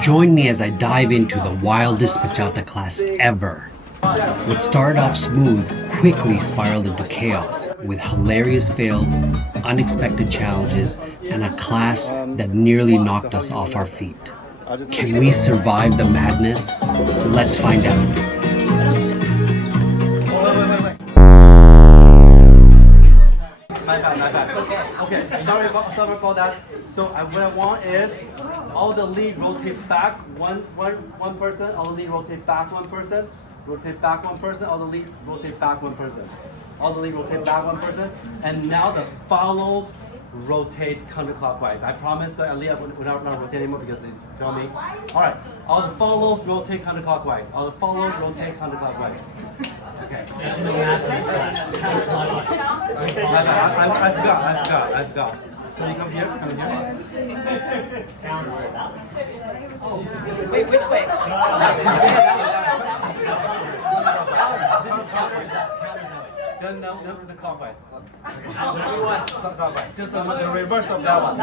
Join me as I dive into the wildest bachata class ever. What started off smooth quickly spiraled into chaos with hilarious fails, unexpected challenges, and a class that nearly knocked us off our feet. Can we survive the madness? Let's find out. My bad. Okay, sorry about that. So what I want is all the lead rotate back one person, all the lead rotate back one person, rotate back one person, all the lead rotate back one person. All the lead rotate back one person. And now the follows rotate counterclockwise. I promise that Aliyah will not rotate anymore because it's filming. Alright, all the follows rotate counterclockwise. All the follows rotate counterclockwise. Okay. I've got. So you come here. Wait, which way? Then the clockwise. Clockwise. Just the reverse of that one.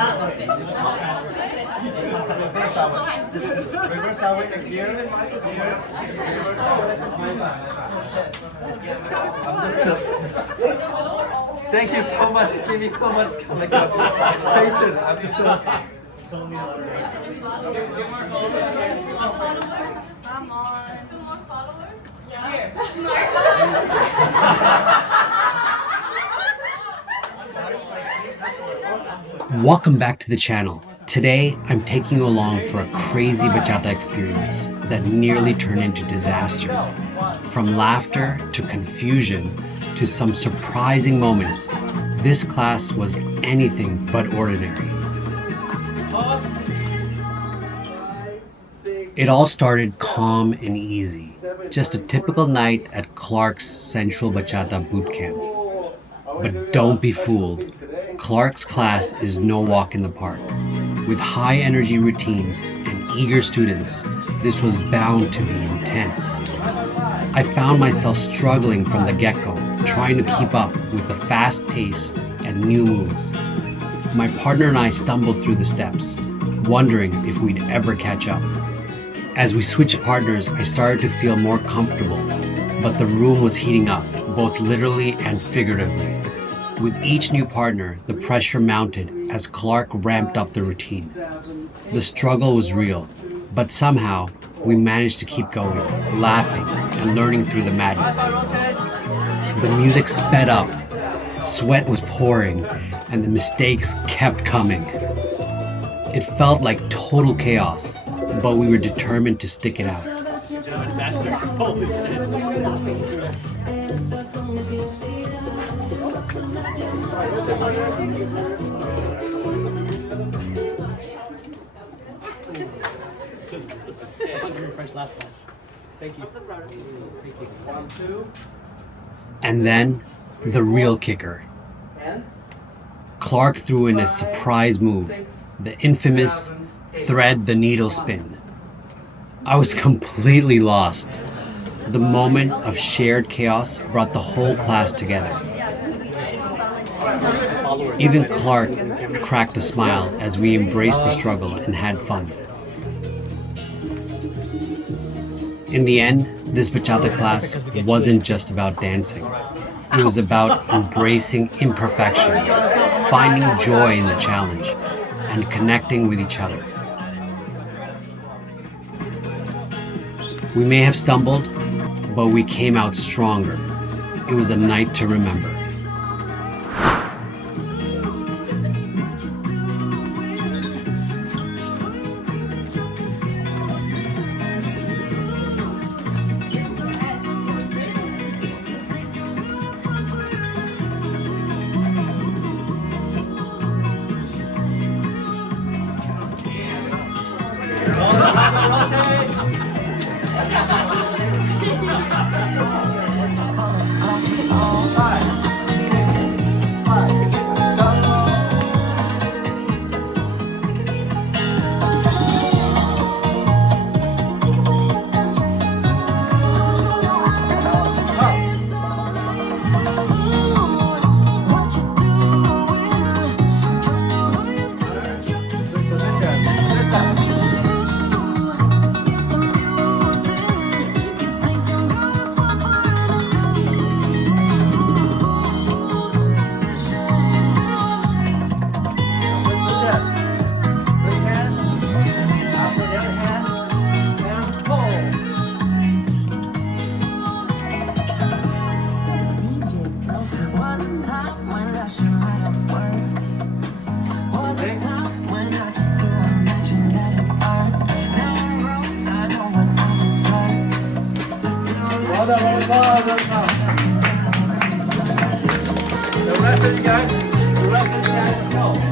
Reverse that way. Here. Thank you so much. You gave me so much patience. I'm just Come on. 2 more followers? Here. Welcome back to the channel. Today, I'm taking you along for a crazy bachata experience that nearly turned into disaster. From laughter to confusion to some surprising moments, this class was anything but ordinary. It all started calm and easy, just a typical night at Clark's Central Bachata Bootcamp. But don't be fooled. Clark's class is no walk in the park. With high energy routines and eager students, this was bound to be intense. I found myself struggling from the get-go, trying to keep up with the fast pace and new moves. My partner and I stumbled through the steps, wondering if we'd ever catch up. As we switched partners, I started to feel more comfortable, but the room was heating up, both literally and figuratively. With each new partner, the pressure mounted as Clark ramped up the routine. The struggle was real, but somehow we managed to keep going, laughing and learning through the madness. The music sped up, sweat was pouring, and the mistakes kept coming. It felt like total chaos, but we were determined to stick it out. Holy shit. Last class. Thank you. One, two. And then, the real kicker. Clark threw in a surprise move, the infamous thread the needle spin. I was completely lost. The moment of shared chaos brought the whole class together. Even Clark cracked a smile as we embraced the struggle and had fun. In the end, this bachata class wasn't just about dancing. It was about embracing imperfections, finding joy in the challenge, and connecting with each other. We may have stumbled, but we came out stronger. It was a night to remember. The rest of you guys, the rest is guys, let's go.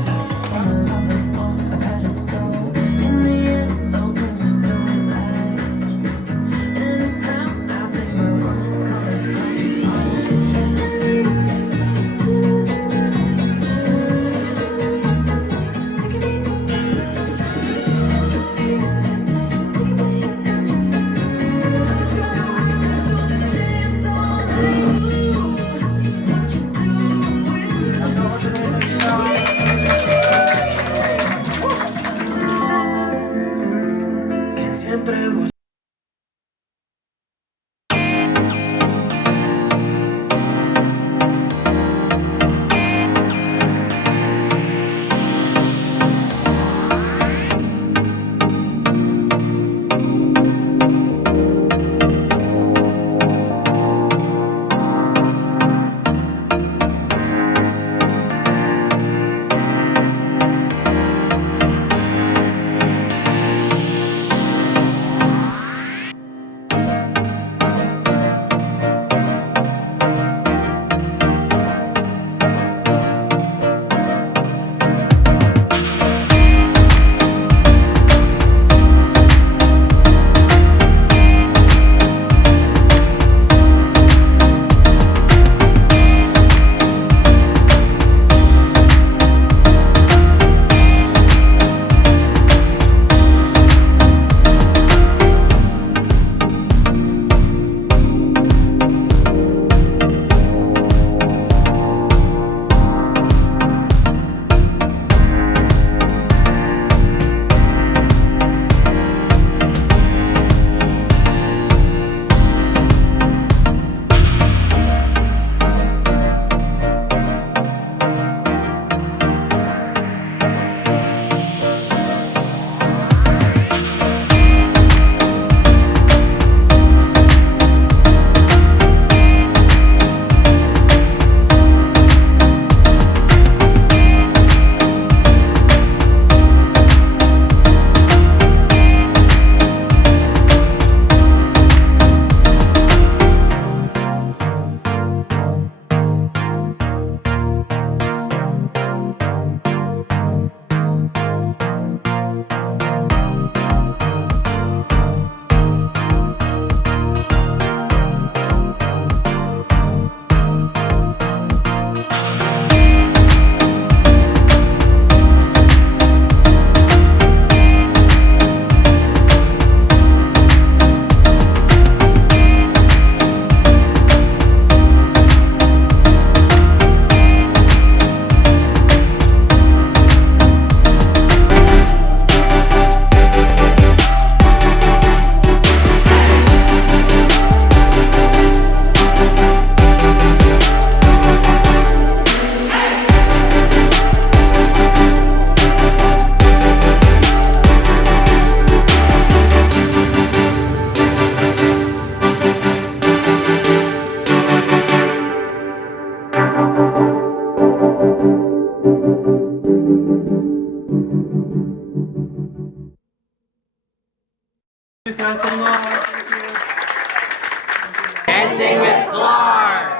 Dancing with Clark!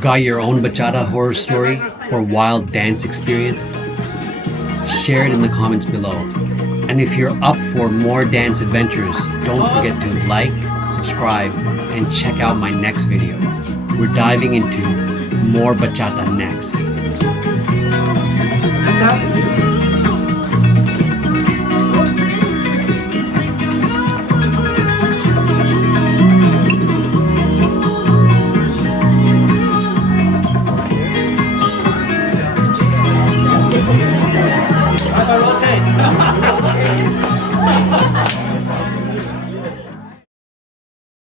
Got your own bachata horror story or wild dance experience? Share it in the comments below. And if you're up for more dance adventures, don't forget to like, subscribe, and check out my next video. We're diving into more bachata next.